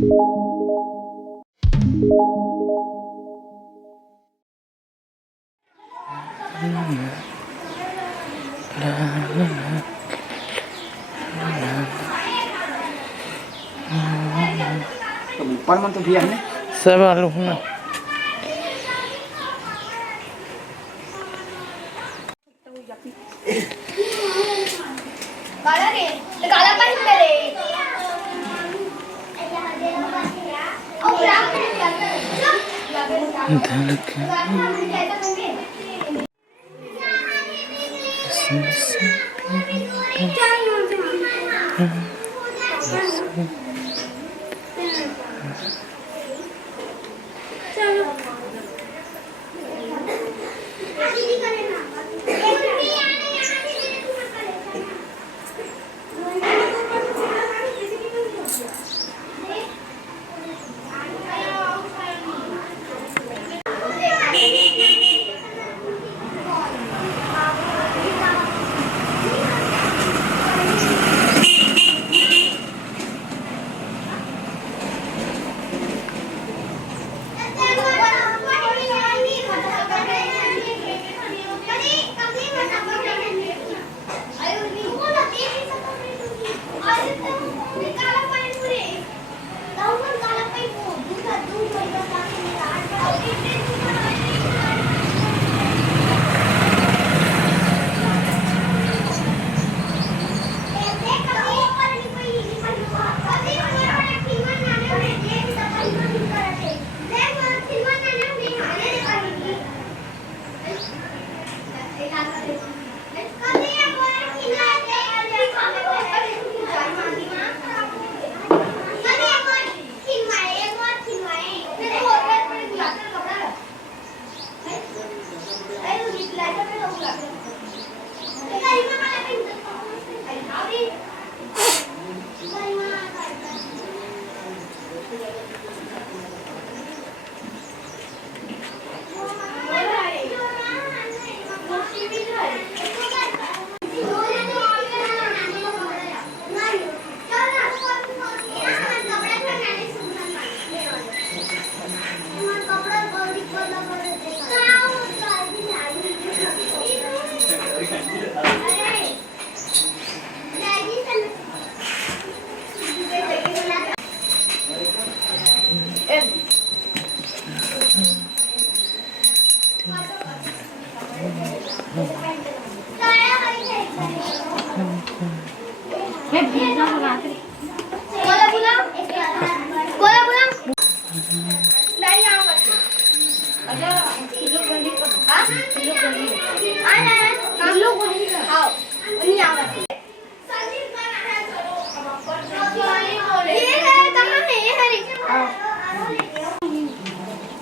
Pan man to biyan ni. Sama luhna. काला रे काला पानी पे रे और ब्राउन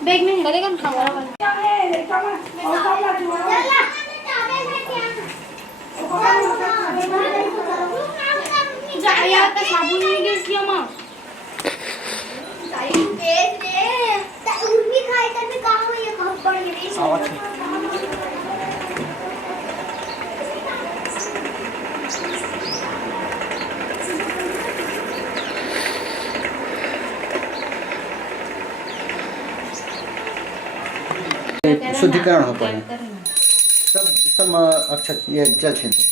बैग में निकलेगा हमारा वाला यार का साबुन नहीं गया इसलिए मां सारी पेट रे उर्मी खाए तब में काम ये कहां पड़ गई शुद्धिकरण होता है सब अक्षत ये जल छिंदे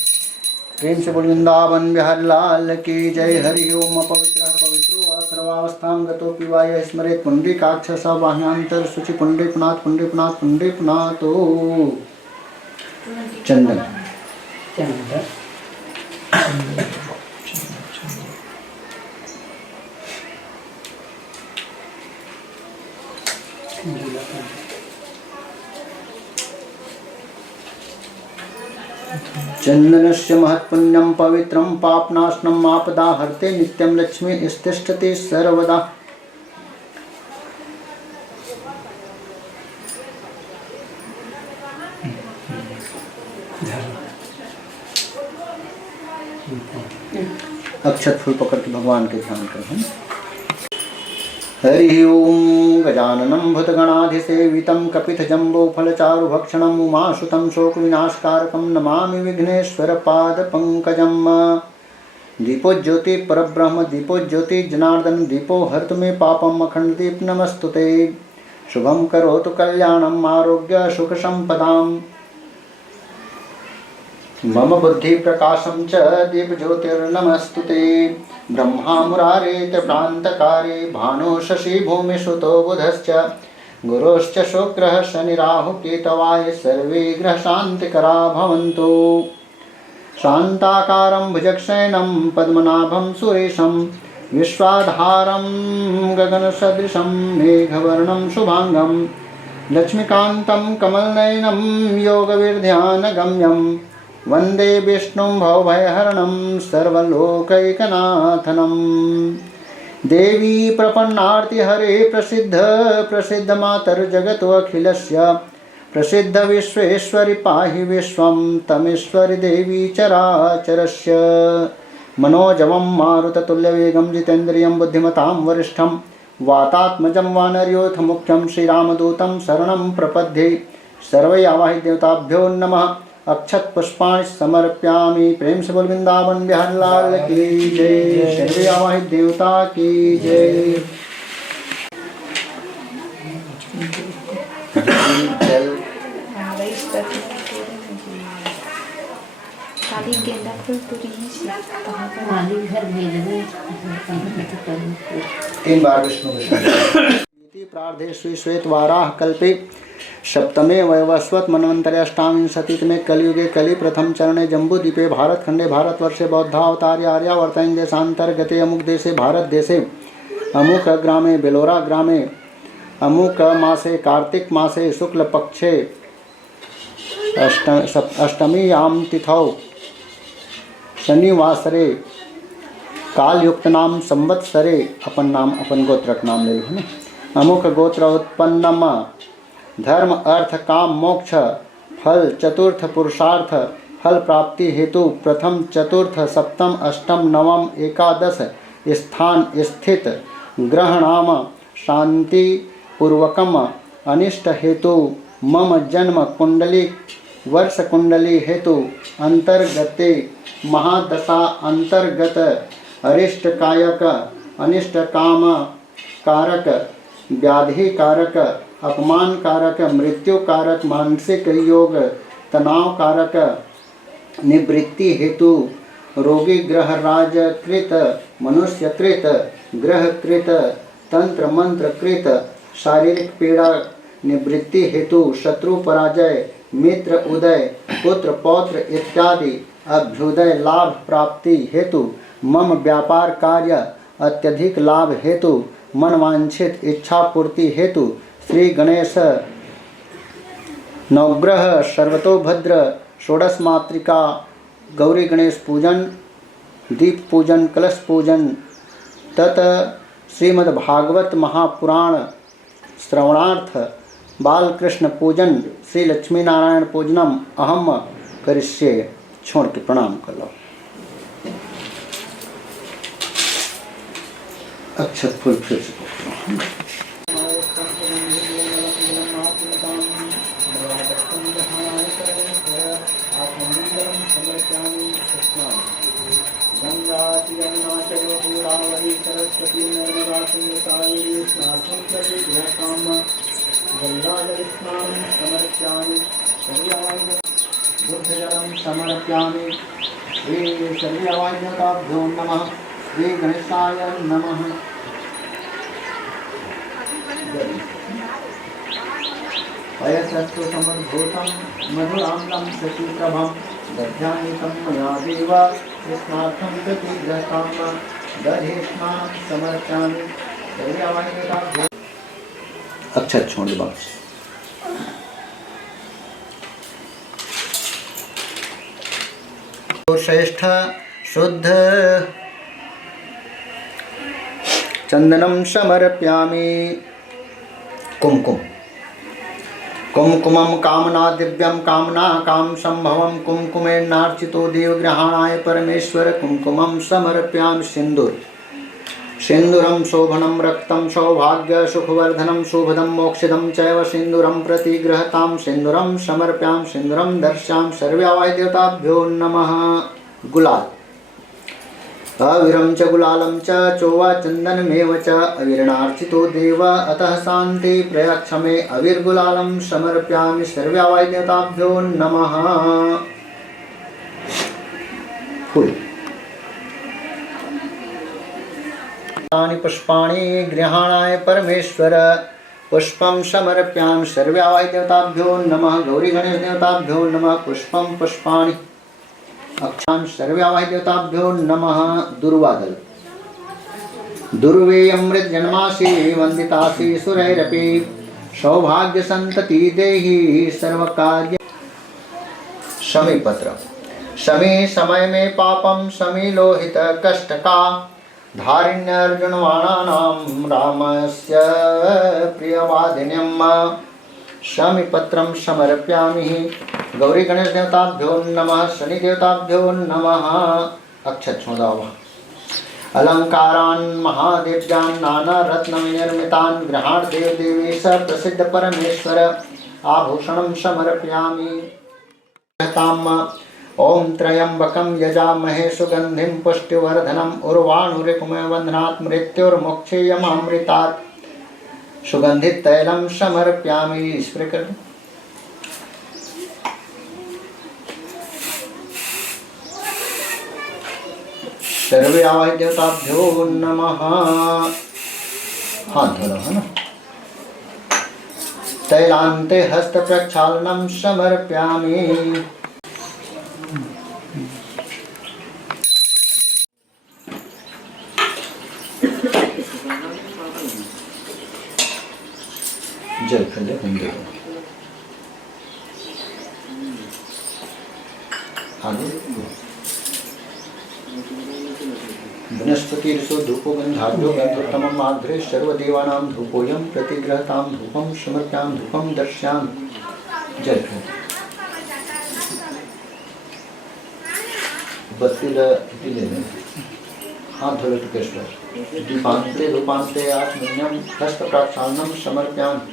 प्रेम से बोल वृंदावन बिहार लाल की जय हरि ओम पवित्र पवित्रो सर्वावस्थां गतो पिवाय स्मरेत पुंडरीकाक्ष सवाह्यांतर शुचि पुंडरीपुनाथ पुंडरीपुनाथ पुंडरीपुनाथो चंदन चंदनस्य महत्पुण्यं पवित्रं पापनाशनम् आपदा हरते नित्यं लक्ष्मी स्तिष्ठते सर्वदा। अक्षत फूल पकड़ के भगवान के ध्यान करें। हरि ओम गजाननं भूतगणाधिसेवितं कपितजम्बूफलचारुभक्षणम् उमासुतं शोकविनाशकारकं नमामि विघ्नेश्वरपादपङ्कजम्। दीपो ज्योति परब्रह्म दीपो ज्योति जनार्दन दीपो हर्तु मे पापम अखंड दीप नमस्तुते शुभम करोतु कल्याणम आरोग्य सुख संपदाम मम बुद्धि प्रकाशम च दीप ज्योतिर्नमस्तुते ब्रह्मा मुरारे त्रिप्रांतकारे भानो शशि भूमि सुतो बुधश्च गुरुश्च शुक्रः शनि राहु केतवाय सर्वे ग्रह शांतिकरा भवन्तु शांताकारं भुजगशयनं पद्मनाभं सुरेशं विश्वाधारं गगनसदृशं मेघवर्णं शुभांगं लक्ष्मीकान्तं कमलनयनं योगविर्ध्यानगम्यं वन्दे विष्णुं भवभयहरणं सर्वलोकैकनाथनं देवी प्रपन्नार्ति हरे प्रसिद्ध प्रसिद्ध मातर्जगतो अखिलस्य प्रसिद्ध विश्वेश्वरि पाहि विश्वं तमेश्वरि देवी चराचरस्य मनोजवं मारुततुल्यवेगं जितेन्द्रियं बुद्धिमतां वरिष्ठं वातात्मजं वानरयोथ मुख्यं श्रीरामदूतं शरणं प्रपद्ये सर्वै आवाहि देवताभ्यो नमः अक्षत पुष्पाणि समर्पयामि प्रेम से बोल वृंदावन बिहार लाल की जय सर्वे आवाहि देवता की जय खाली गेंदा फूल पूरी घर भेजने 3 बार विष्णु विष्णु प्रार्थे श्री श्वेत वाराह कल्पे सप्तमे वैवस्वत मनवंतरे अष्टाविंशतितमे कलियुगे कलि प्रथम चरणे जम्बूद्वीपे भारतखंडे भारतवर्षे बौद्धावतार्य आर्यावर्तन देशांतर्गते अमुक देशे भारत देशे अमुक ग्रामे बेलोरा ग्रामे अमुक मासे कार्तिक मासे शुक्ल पक्षे अष्टमीयां तिथौ शनिवासरे कालयुक्त नाम संवत्सरे अपन नाम अपन गोत्रक नाम ले लो है ना अमुक गोत्र उत्पन्नम धर्म अर्थ काम मोक्ष फल चतुर्थ पुरुषार्थ फल प्राप्ति हेतु प्रथम चतुर्थ सप्तम अष्टम नवम एकादश स्थान स्थित ग्रह नाम शांति पूर्वकम अनिष्ट हेतु मम जन्म कुंडली वर्ष कुंडली हेतु अंतर्गते महादशा अंतर्गत अरिष्ट कायक अनिष्ट काम कारक व्याधि कारक अपमान कारक मृत्यु कारक मानसिक योग तनाव कारक निवृत्ति हेतु रोगी ग्रह राज कृत मनुष्य कृत ग्रह कृत तंत्र मंत्र कृत शारीरिक पीड़ा निवृत्ति हेतु शत्रु पराजय मित्र उदय पुत्र पौत्र इत्यादि अभ्युदय लाभ प्राप्ति हेतु मम व्यापार कार्य अत्यधिक लाभ हेतु मनवांछित इच्छा पूर्ति हेतु श्री गणेश नवग्रह सर्वतोभद्र षोडश मातृका गौरी गणेश पूजन दीप पूजन कलश पूजन तत् श्रीमद्भागवत महापुराण श्रवणार्थ बालकृष्ण पूजन श्री लक्ष्मी नारायण पूजनम अहम करिष्ये छोड़ के प्रणाम कर लो अक्षत फूल फिर से सरस्वती नर्मदा सिंधु कावेरी स्नातम प्रति गृहकाम गंगाजल स्नान समर्पयामि बुद्धजलं समर्पयामि श्री सर्ववायुदेवताभ्यो नमः श्री गणेशाय नमः पयसस्तु समद्भूतं मधुराम्लं शशिप्रभं दध्यानितं मया देव स्नार्थं प्रति गृहकाम दधेष्णां समर्पयामि सर्ववायुदेवताभ्यो अच्छा छोड़ दो बस श्रेष्ठ शुद्ध चंदनम समर्पयामि कुमकुम कुमकुमं कामना दिव्यं कामना काम संभवं कुमकुमेनार्चितो देवग्रहाणाय परमेश्वर कुमकुमं समर्पयामि सिंदूर सिंदूरं शोभनं रक्तं सौभाग्य सुखवर्धनं शुभदं मोक्षदं चैव सिंदूरं प्रति गृहतां सिंदूरं समर्पयामि सिंदूरं दर्शयामि सर्वाय देवताभ्यो नमः गुलाल अविरं च गुलालं च चोवा चन्दनमेव च अविरणार्चितो देव अतः शान्ति प्रयक्षमे अविर्गुलालं समर्पयामि सर्व्यावाय देवताभ्यो नमः। फूल तानि पुष्पाणि गृहाणाय परमेश्वर पुष्पं समर्पयामि सर्व्यावाय देवताभ्यो नमः। गौरी गणेश देवताभ्यो नमः। पुष्पं पुष्पाणि अक्षां सर्व्यावाय देवताभ्यो नमः। दुर्वादल दुर्वे अमृत जन्मासि वंदितासि सुरैरपि सौभाग्य संतति देहि सर्वकार्य। शमी पत्र शमी समय में पापम शमी लोहित कष्टका धारिण्य अर्जुनवाणानां रामस्य प्रियवादिन्यम् शमी पत्रं समर्पयामि। गौरी गणेश देवताभ्यो नमः। शनि देवताभ्यो नमः। अक्षत छोदावा अलंकारान् महादेव्यान् नाना रत्न निर्मितान् गृहाण देव देवी स प्रसिद्ध परमेश्वर आभूषणं समर्पयामि। ओम त्र्यंबकं यजामहे सुगंधिं पुष्टिवर्धनम् उर्वाणुरिपुमेव वन्दनात् मृत्युर्मोक्षेयमामृतात् सुगंधित तैलं समर्पयामि। स्प्रे कर सर्व्यावाय देवताभ्यो नमः। हाथ धरो है ना। तैलान्ते हस्त प्रक्षालनं समर्पयामि। जल फल होंगे आगे वनस्पति ऋषो धूपो गंधाढ्यो गंधोत्तमम् आघ्रे सर्वदेवानां धूपोऽयं प्रतिगृहतां धूपं समर्पयामि। धूपं दर्शयामि। जल फल बत्ती ले लें। हाथ धो टुकेश्वर दीपांते धूपांते आत्मन्यम हस्त प्रक्षालनम समर्पयामि।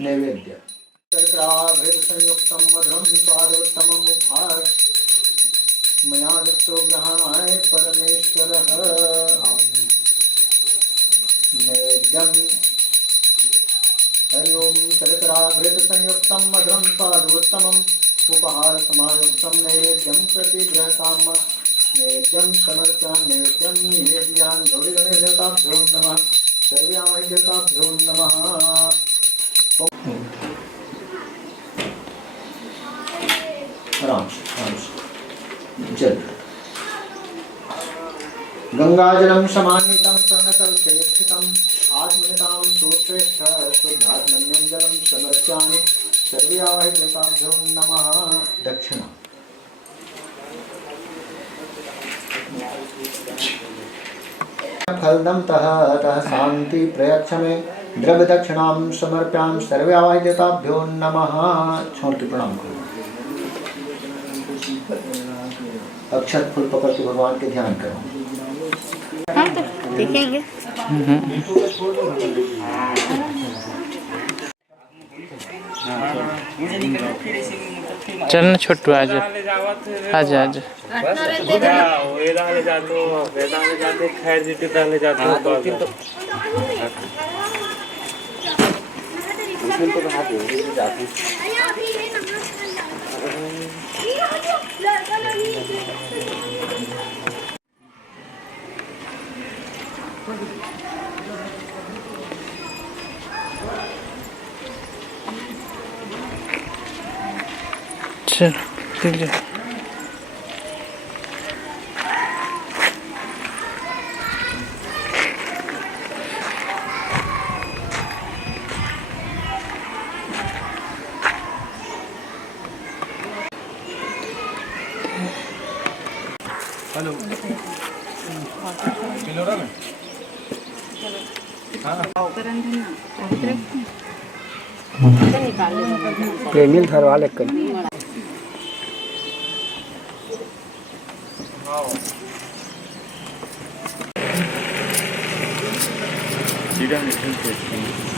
नैवेद्य संयुक्तं मधुरं स्वादोत्तमम् उपहार मया दत्तो ग्रहणाय परमेश्वरः। नैवेद्यं हरि ओम शर्कराघृत संयुक्तं मधुरं स्वादोत्तमम् उपहार समायुक्तं नैवेद्यं प्रतिगृहताम्। नैवेद्यं समर्पयामि। नैवेद्यं निवेदयामि। गौरी गणेश देवताभ्यो नमः। सर्व्यावाय देवताभ्यो नमः। आराम से जल गंगाजलं समानीतं स्वर्णकल्पे स्थितम् आत्मनितां सुश्रेष्ठ शुद्धात्मन्यं जलं समर्पयामि। सर्व्यावाय देवताभ्यो नमः। दक्षिणा फलदं तः शांति प्रयक्षमे द्रव्य दक्षिणां समर्पयामि। सर्व्यावाय देवताभ्यो नमः। छोड़ के प्रणाम करो। अक्षत फूल पकड़ के भगवान के ध्यान करो। हम तो देखेंगे। चल ना छोटू आजा आजा आजा खैर जीते पहले जाते चल ठीक है। हेलो प्रेमिल धरवा लेकर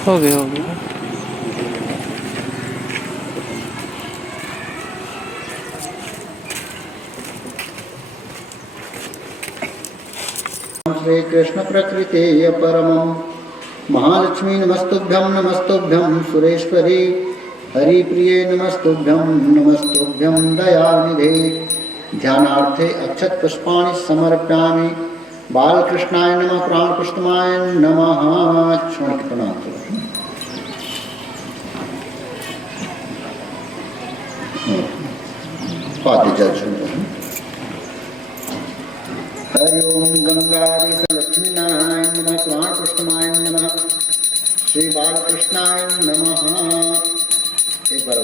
हो गया श्रीकृष्णप्रकृते परमं महालक्ष्मी नमस्तुभ्यं सुरेश्वरी हरिप्रिये नमस्तुभ्यं दयानिधे। ध्यानार्थे अक्षत पुष्पाणि समर्पयामि। बालकृष्णाय नमः प्राणपुष्टमाय नमः। क्षण प्रणाम करो। पादे जल सुंदर। हरि ओम गंगाधर लक्ष्मी नारायण नमः प्राणपुष्टमाय नमः श्री बालकृष्णाय नमः। एक बार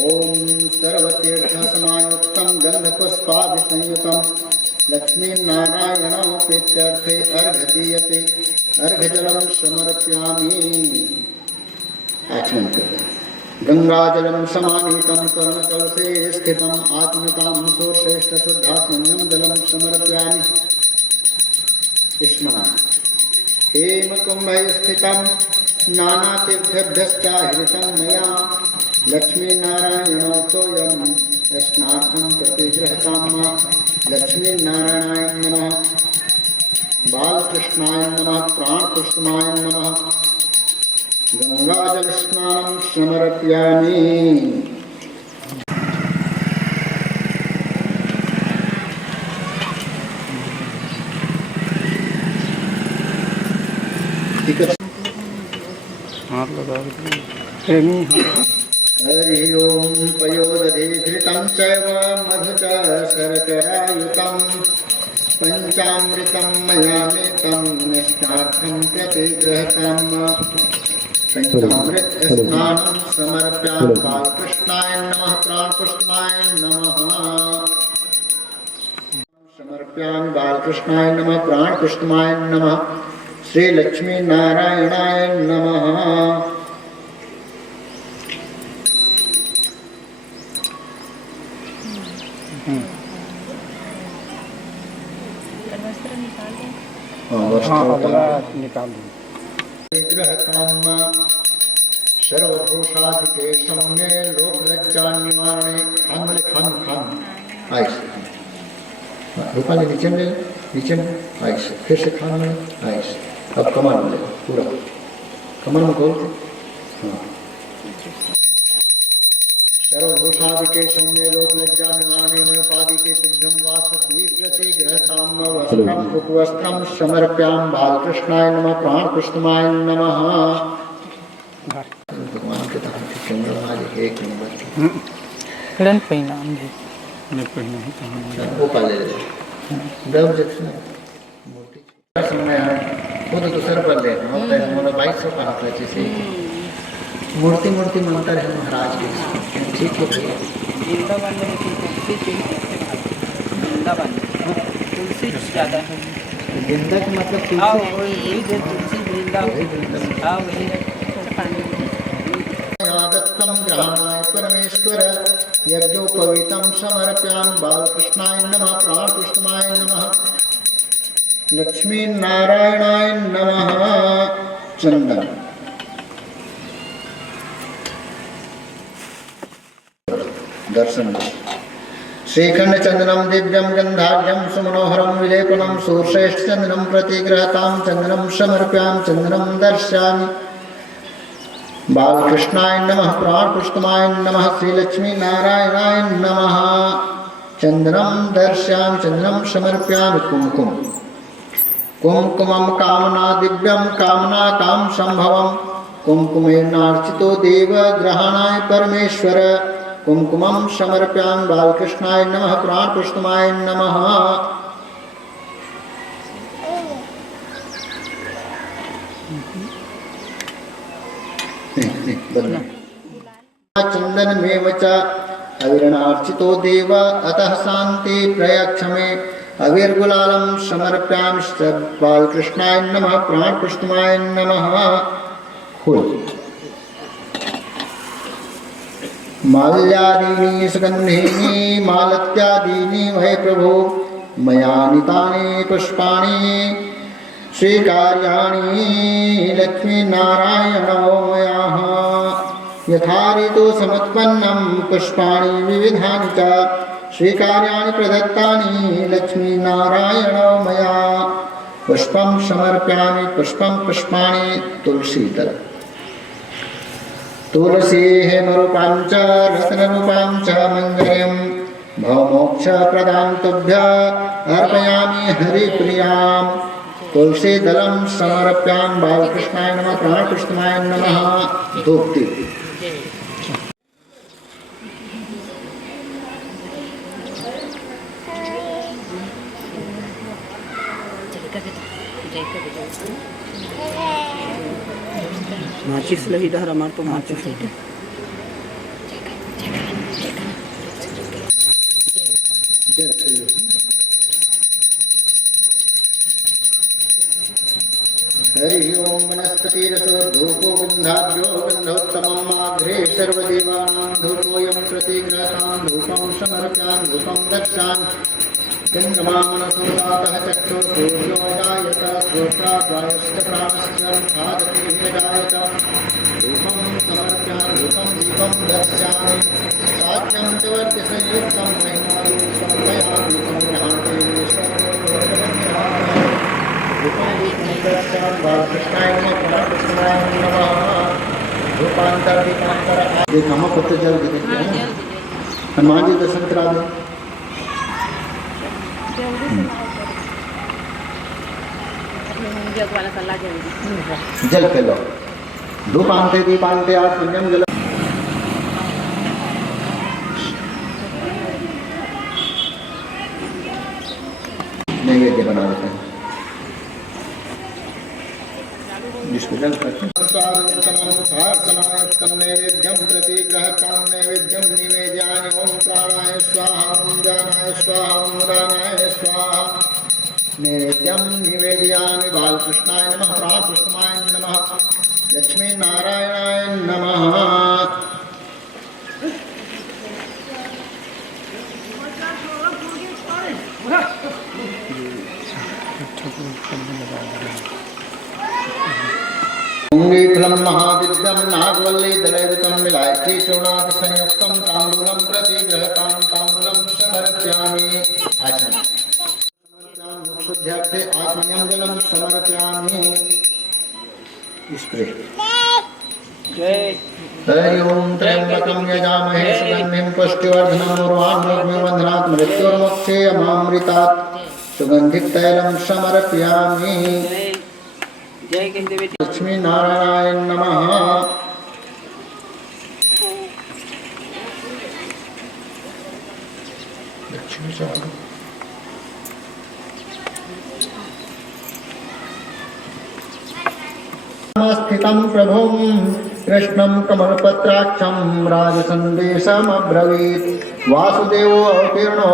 ओम सर्वतीर्थसमायुक्तं गंधपुष्पाभिसंयुतं लक्ष्मीनारायणं प्रीत्यर्थे अर्घ्य दीयते। अर्घ्यजलं समर्पयामि। आचमन करें। गंगाजलं समानीतं स्वर्णकलशे स्थितं आत्मतां सुश्रेष्ठशुद्धात्मन्यं जलं समर्पयामि। स्नान। हेमकुम्भे स्थितं नानातीर्थभ्यश्चाहृतं मया लक्ष्मीनारायणोऽयं स्नार्थं प्रतिगृहतां। लक्ष्मीनारायणाय नमः। बालकृष्णाय नमः प्राणपुष्टमाय नमः। गंगाजल स्नानं समर्पयामि। हरि ओम पयोदधि घृतं चैव मधु च शर्करायुतं पंचामृतं मया नीतं निष्ठार्थं प्रतिगृहतं। पंचामृत स्नानं समर्पयामि। बालकृष्णाय नमः प्राणपुष्टमाय नमः। समर्पयामि। बालकृष्णाय नमः प्राणपुष्टमाय नमः श्री लक्ष्मी नारायणाय नमः। निकाल सर्वभूषादिके सम्ये लोकलज्जानिवारणे खान आइस रूपाली नीचे में आइस फिर से खान में आइस। अब कमर में पूरा कमर में खोलते। हाँ। सर्वभूषादिके सम्ये लोकलज्जानिवारणे में उपादिके तुभ्यं वाससी प्रतिगृहतां। वस्त्रं उपवस्त्रं समर्पयामि। बालकृष्णाय नमः प्राणपुष्टमाय नमः। भगवान के धाम के चंद्र वाले एक नंबर वो पाले देव जक्सन मूर्ति समय वो तो सर पर ले होता है। हमारा 2200 का हाथ लचे से मूर्ति मानता है महाराज के। ठीक है भैया। तुलसी ज़्यादा है। गेंदा का मतलब दत्तं ग्रहणाय परमेश्वर यज्ञोपवीतं समर्पयामि। बालकृष्णाय नमः प्राणपुष्टमाय नमः लक्ष्मी नारायणाय नमः। चंदन दर्शन। श्रीखंड चंदनम दिव्यम गंधाढ्यम सुमनोहरम विलेपनम सुश्रेष्ठ चंदनम प्रतिगृहतां। चंदनम समर्पयामि। चंदनम दर्शयामि। बालकृष्णाय नमः प्राणपुष्टमाय नमः श्री लक्ष्मी नारायणाय नमः। चंदनम दर्शयामि। चंदनम समर्पयामि। कुमकुमं कामना दिव्यं कामना काम संभवं कुमकुमेनार्चितो देव ग्रहणाय परमेश्वर। कुमकुमं समर्पयामि। बालकृष्णाय नमः प्राणपुष्टमाय नमः। चंदनमेव च अविरणार्चितो देव अतः शांति प्रयक्षमे। अविर्गुलालं समर्पयामि। बालकृष्णाय नमः प्राणपुष्टमाय नमः। फूल माल्यादीनि सुगंधीनि मालत्यादीनि वै प्रभो मया नीतानि पुष्पाणि स्वीकार्याणि लक्ष्मीनारायणो मया। यथा ऋतु समुत्पन्नं पुष्पाणि विविधानि च स्वीकार्याणि प्रदत्तानि लक्ष्मीनारायण मया पुष्पं समर्पयामि पुष्पं पुष्पाणि तुलसीतल तुलसी हेमरूपां च रत्नरूपां च मङ्गल्यं भवमोक्षप्रदां तुभ्यः अर्पयामि हरिप्रियां तुलसीदलं समर्पयामि बालकृष्णाय नमः प्राणकृष्णाय नमः धूपदीप माचिस लही इधर हमारे तो माचिस है हरि ओम वनस्पतिरसो धूपो गन्धाभ्यो गन्धोत्तमम् आघ्रे सर्वदेवानां धूपोऽयं प्रतिगृहतां धूपं समर्पयामि धूपं रक्षामि चन्द्रमा मनसो जातः चक्षुः सूर्यो जायत श्रोत्राद्वायुश्च प्राणश्च खादति जायत धूपं समर्पयामि धूपं दीपं दर्शयामि साक्ष्यं च वर्त्यसंयुक्तं महिमायुक्तं मया दीपं गृहाणि कृष्णाय नमः कृष्णाय नमः रूपांतर दीपांतर देखा हम पत्ते जल दे हनुमान जी दर्शन करा दे जल पे लो रूपांते दीपांते आत्मन्यम जल नैवेद्य बना देते हैं नैवेद्यं प्रतिग्रहतां नैवेद्यं निवेद्यानि ओं प्राणाय स्वाहा ओं ज्ञानाय स्वाहा ओं उदानाय स्वाहा नैवेद्यं निवेदयामि बालकृष्णाय नमः प्राणकृष्णाय नमः लक्ष्मीनारायणाय नमः फलं महाविद्यं नागवल्ली दलयुतं विलायची चूर्णात् संयुक्तं ताम्बूलं प्रतिगृहतां ताम्बूलं समर्पयामि शुद्ध्यर्थे आत्मन्यं जलं समर्पयामि स्प्रे हरि ओम त्र्यंबकं यजामहे सुगन्धिं पुष्टिवर्धनम् उर्वारुकमिव बन्धनात् मृत्योर्मुक्षेयमामृतात् सुगन्धितैलं समर्पयामि लक्ष्मी नारायण नमः स्थितं प्रभुं कृष्णं कमलपत्राक्षं राजसन्देशमब्रवीत् वासुदेवो अवतीर्णो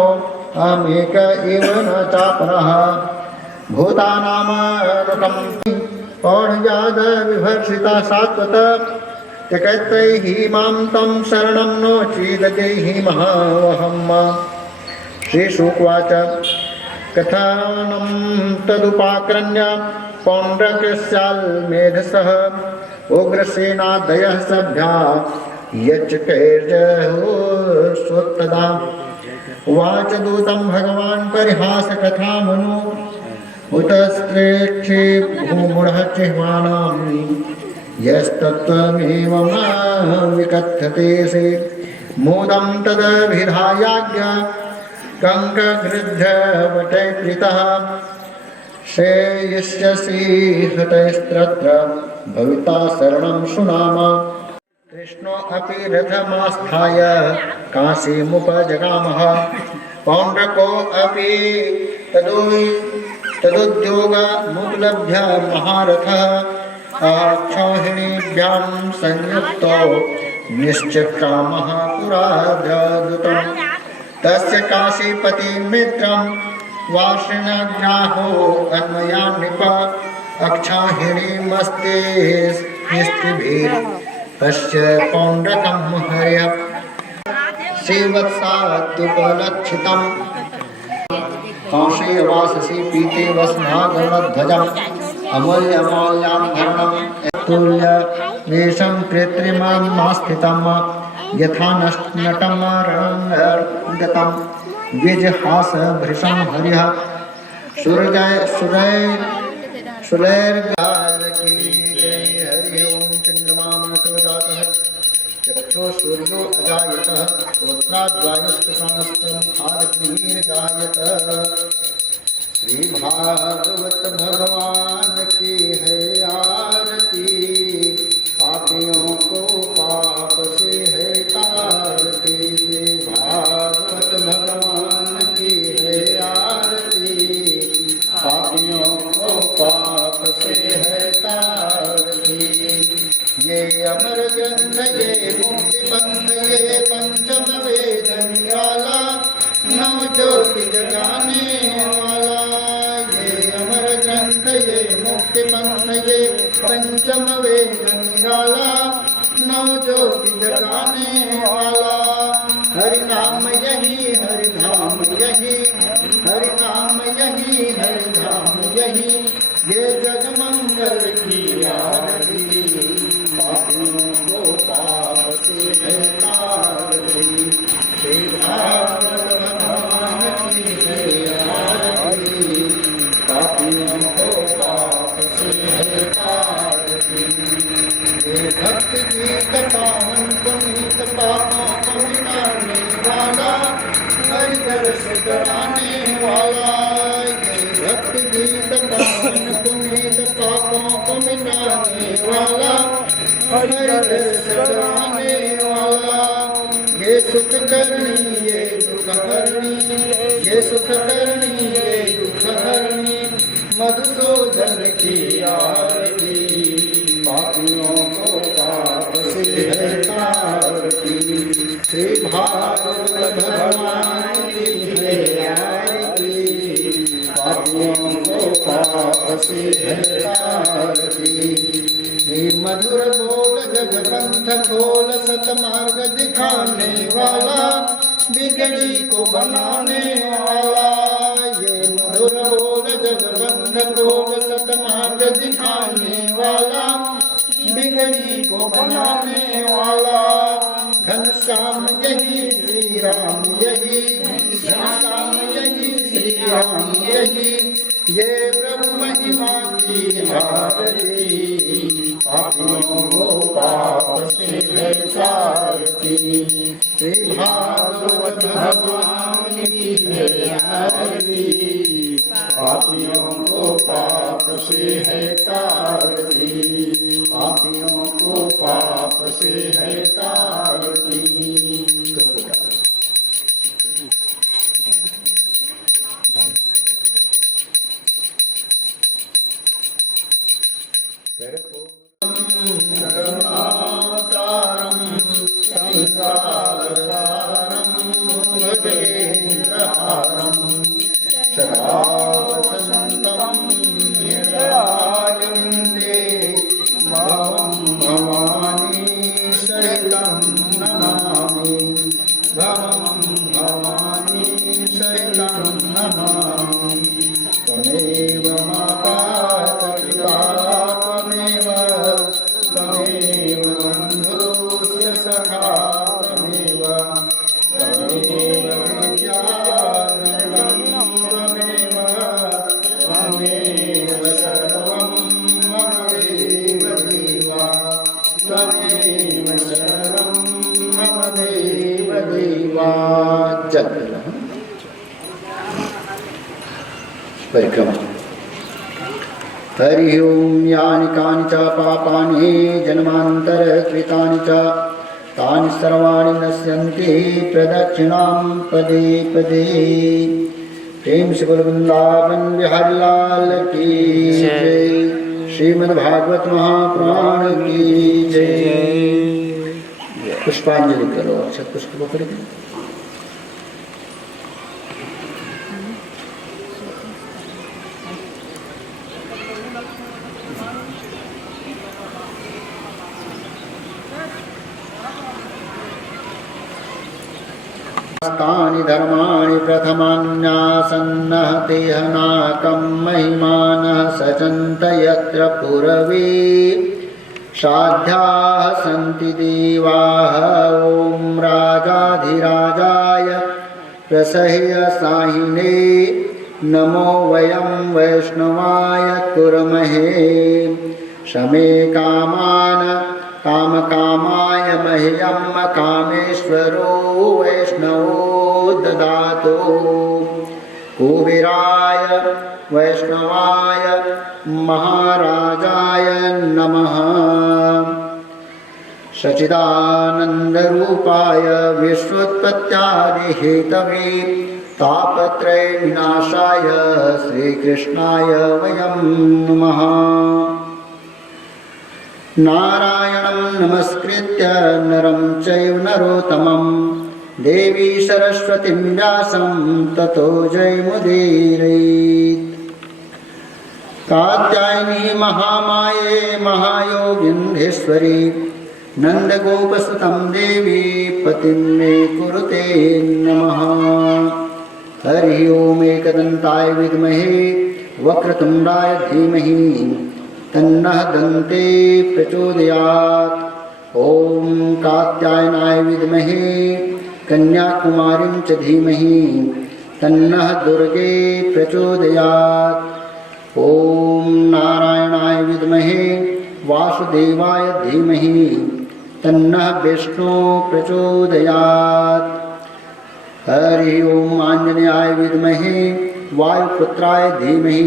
अहमेक एव न चापरः भूतानामनुकं पौर्णजाद विभर्षिता सात्वत त्यक्तैः मां तं शरणं नो चीददेहि महावहम् श्रीशुकवाच कथनं तदुपाक्रम्य पौण्ड्रकस्याल्मेधसः उग्रसेनादयः सभ्या यच्चकैर्जहोस्तदा उवाच दूतं भगवान् परिहासकथामनु उतस्त्रेक्षे भूमुढः चिह्वानां यस्तत्त्वमेवं विकथ्यते से मोदं तदभिधायाज्ञ कङ्कगृध्रवटैकृतः श्रेयस्यसि हतैस्तत्र भविता शरणं सुनाम कृष्णो अपि रथमास्थाय काशीमुपजगामः पौण्ड्रको अपि तदुद्योगमुपलभ्य महारथः क्षौहिणीभ्यां संयुक्तो निश्चक्रामः पुराजदूतं तस्य काशीपतिमित्रं वार्ष्णग्राहो अन्वयान्निप अक्षौहिणीमस्ते स्त्रीभिर्पश्य पौण्ड्रकं हर्य श्रीवत्सादुपलक्षितम् कांशेयवाससि पीते वस्नागणध्वजम् अमूल्यमौल्याभरणं तुल्यवेषं कृत्रिममास्थितं यथा नटं रणं गतं द्विजहास भृशं हरिः सुरैर्गाल की जय हरि ओम चंद्रमा जातः चक्षो सूर्यो अजायतः श्रोत्राद्वायुस्तुषाणश्चमुखादग्निर्गायतः श्री भागवत भगवान की है आरती पापियों को पाप से है तारती श्री भागवत भगवान की है आरती पापियों को पाप से है तारती ये अमर ग्रंथ ये मुक्ति पंथ ये पंचम वेद निराला नव ज्योति जगाने वाला ये अमर ग्रंथ ये मुक्ति पंथ ये पंचम वेद निराला नव ज्योति जगाने वाला हरि नाम यही हरि धाम यही हरि नाम यही हरि धाम यही ये जगमंगल की आरती पापियों को पाप से है तारती श्री भागवत भगवान की है आरती पापियों को पाप से है तारती ये भक्ति गीत पावन पुनीत पापों को मिटाने वाला हरि दर्श कराने वाला ये भक्ति गीत पावन पुनीत पापों को मिटाने वाला हरि दर्श कराने वाला ये सुख करनी ये दुख हरणी ये सुख करनी ये दुख हरणी मधुसूदन की आरती पापियों को पाप से है तारती श्री भागवत भगवान की है आरती पापियों को पाप से है तारती मधुर बोल जगपंथ खोल सतमार्ग दिखाने वाला बिगड़ी को बनाने वाला ये मधुर बोल जगपंथ खोल सतमार्ग दिखाने वाला बिगड़ी को बनाने वाला घनश्याम यही श्री राम यही घनश्याम यही श्री राम यही ये ब्रह्म महिमा की भारती पापियों को पाप से है तारती श्री भागवत भगवान की है आरती पापियों को पाप से है तारती पापियों को पाप से है तारती करुणासारं संसारसारं भुजगेन्द्रहारं सदा वसन्तं हृदयारविन्दे भवं भवानी शरणं नमामि भवं भवानी शरणं नमामि त्वमेव माता पिता त्वमेव बन्धुस्य सखा त्वमेव विद्याधनं त्वमेव त्वमेव सर्वं मम देव देवा त्वमेव सर्वं मम देव देवा जय परिक्रमा हरि ओम यानि कानि च पापानि जन्मान्तरकृतानि च तानि सर्वाणि नश्यन्ति प्रदक्षिणां पदे पदे प्रेम से बोल वृंदावन बिहारी लाल की जय श्रीमद्भागवत महापुराण की जय पुष्पांजलि करो अक्षत पुष्प पकड़ के तानि धर्माणि प्रथमान्यासन्नः तेहनाकं महिमानः सचन्त यत्र पुरवे साध्याः सन्ति देवाः ॐ राजाधिराजाय प्रसह्य साहिने नमो वयं वैष्णवाय कुर्महे शमे कामकामाय मह्यं कामेश्वरो वैष्णवो ददातु कुबेराय वैष्णवाय महाराजाय नमः सच्चिदानन्दरूपाय विश्वोत्पत्त्यादिहेतवे तापत्रय विनाशाय श्रीकृष्णाय वयं नमः नारायणं नमस्कृत्य नरं चैव नरोत्तमं देवी सरस्वतीं व्यासं ततो जयमुदीरयेत् कात्यायनी महामाये महायोगीन्धेश्वरी नन्दगोपसुतं देवी पतिं मे कुरुते नमः हरि ओम एकदन्ताय विद्महे वक्रतुण्डाय धीमहि तन्नः दन्ते प्रचोदयात् ॐ कात्यायनाय विद्महे कन्याकुमारीं च धीमहि तन्नः दुर्गे प्रचोदयात् ॐ नारायणाय विद्महे वासुदेवाय धीमहि तन्नः विष्णु प्रचोदयात् हरि ओम आंजनेयाय विद्महे वायुपुत्राय धीमहि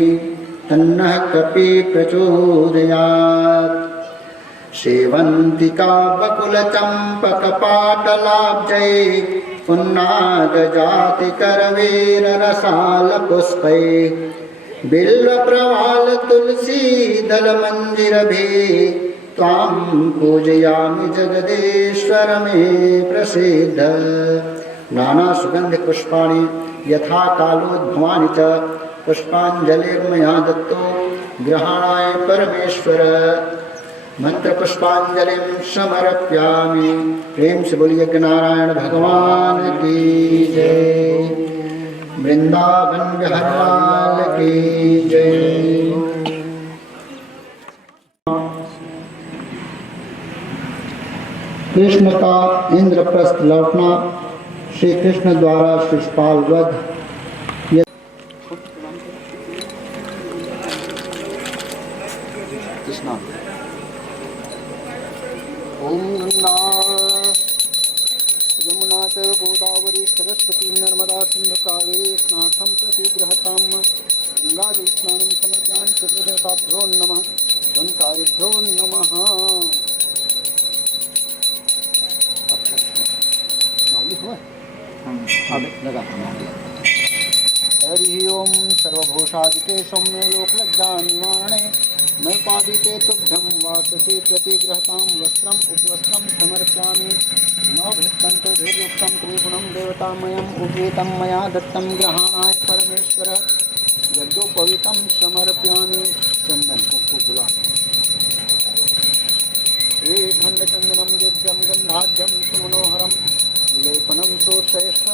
तन्नः कपि प्रचोदयात् सेवन्तिका बकुलचम्पकपाटलाब्जै पुन्नागजातिकरवेररसालपुष्पै बिल्वप्रवाल तुलसीदलमञ्जिरभे त्वां पूजयामि जगदीश्वर मे प्रसीद नानासुगन्धिपुष्पाणि यथा कालोद्भवानि च पुष्पाञ्जलिर्मया दत्तो ग्रहणाय परमेश्वर मंत्रपुष्पांजलिं समर्पयामि। प्रेम से बोलिए कि नारायण भगवान की जय, वृंदावन बिहारी लाल की जय। कृष्ण का इंद्रप्रस्थ लौटना, श्री कृष्ण द्वारा शिशुपाल वध। ओम गंगा यमुना च गोदावरी सरस्वती नर्मदा सिंधु कावेरी स्नाथं प्रति गृहतां गंगाजल स्नानं समर्पयामि चतुर्देवताभ्यो नमः धनकारिभ्यो नमः। हरि ओम सर्वभूषादिके सौम्ये लोकलज्जा निवारणे नैपादिते तुभ्यं वाससे प्रतिगृहतां वस्त्रम् उपवस्त्रं समर्पयामि। नवभृत्तं भीर्युक्तं त्रिगुणं देवतामयम् उपवीतं मया दत्तं ग्रहणाय परमेश्वर यज्ञोपवीतं समर्पयामि। चन्दन कुक्कु गुलाब श्रीखण्डचन्दनं दिव्यं गन्धाढ्यं सुमनोहरं विलेपनं सोत्श्रेष्ठ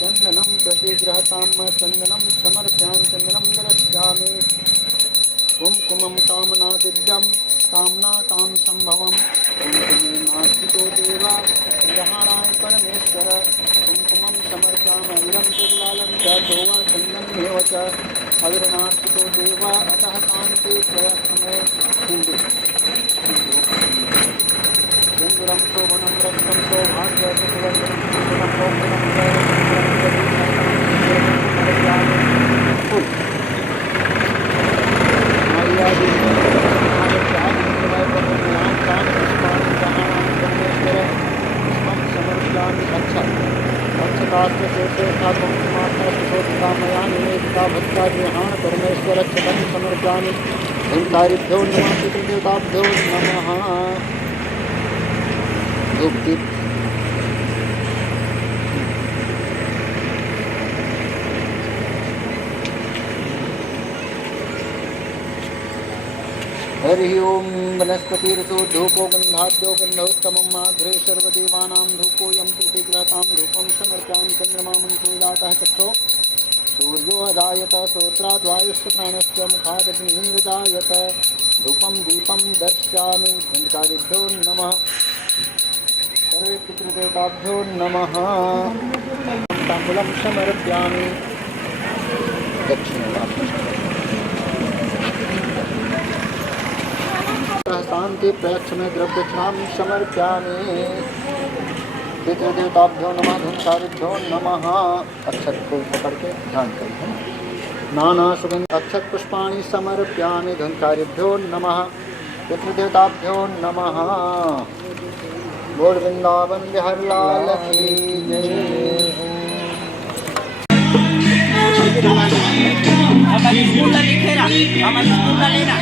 चन्दनं प्रतिगृहतां चन्दनं समर्पयामि। चन्दनं दर्शयामि कुमकुमं कामना दिव्यं कामना काम संभवं कुमकुमेनास्थितो देवा ग्रहणाय परमेश्वर कुमकुमं समर्पयामि। इदं तुल्लालं च दोवा चन्दनमेव च अविरणार्थितो देवा अतः शान्ति प्रयत्नमे सिन्दूरं शोभनं रक्तं सौभाग्य सुवर्णं परमेश्वर चरण समर्पयामि। धनकारिभ्यो नमः पितृदेवताभ्यो नमः। धूपदीप हरि ओम वनस्पतिर्षो धूपो गन्धाढ्यो गन्धोत्तमं माघ्रे सर्वदेवानां धूपोऽयं प्रतिगृहतां धूपं समर्पयामि। चन्द्रमा मंसूलाटः चक्षो सूर्यो अजायत श्रोत्राद्वायुश्च प्राणश्च मुखादग्निर्जायत धूपं दीपं दर्शयामि। धनकारिभ्यो नमः। सर्वे पितृदेवताभ्यो नमः। ताम्बूलं समर्पयामि। शांति प्रयक्ष में द्रव्यक्षाम समर्पयामि। पितृदेवताभ्यो नमः। धूमचारिभ्यो नमः। अक्षत को पकड़ के ध्यान करें। नाना सुगंध अक्षत पुष्पाणि समर्पयामि। धूमचारिभ्यो नमः। पितृदेवताभ्यो नमः। बोल वृंदावन बिहार लाल की जय। हमारी स्कूल का लिखेरा, हमारी स्कूल का लेना।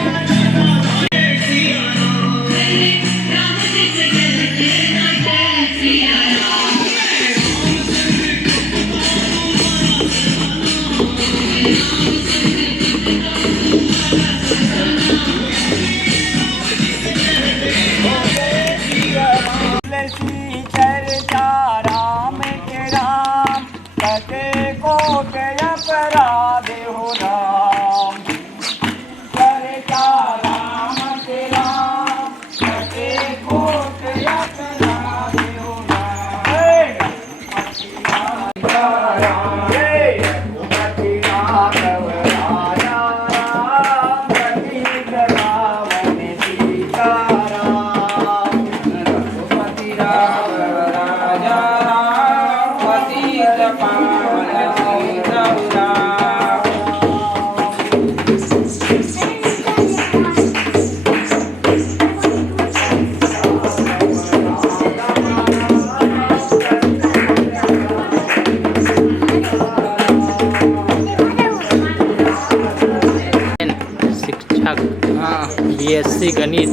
BSc गणित।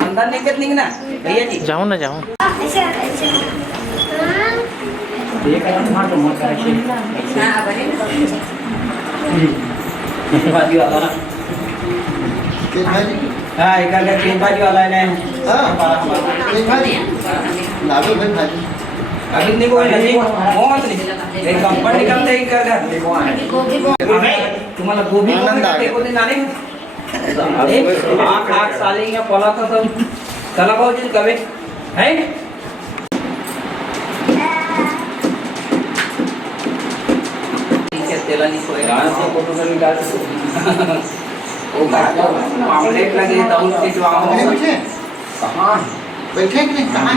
अंदर नहीं ना भैया जी। जाऊँ ना जाऊँ। हाँ एक तीन बाजी वाला है लागू भाई भाजी अभी नहीं कोई नहीं मोहम्मद नहीं एक कंपनी निकलते ही कर तुम्हाला गोभी आनंद आ गया। को दिन आने आँख आँख साली का पला था सब चला भाजी कभी है तेला नहीं कोई फोटो कर निकाल वो आमलेट लगे दाऊद के जो बैठे कहाँ बैठे कि नहीं कहाँ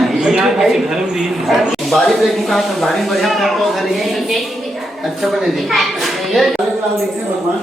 बारी पे कहाँ तो बारी बढ़िया पेड़ पौधा नहीं अच्छा बने थे ये लाल लिखे भगवान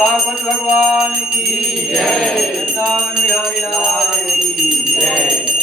भागवत भगवान की जय। वृंदावन बिहारी लाल की जय।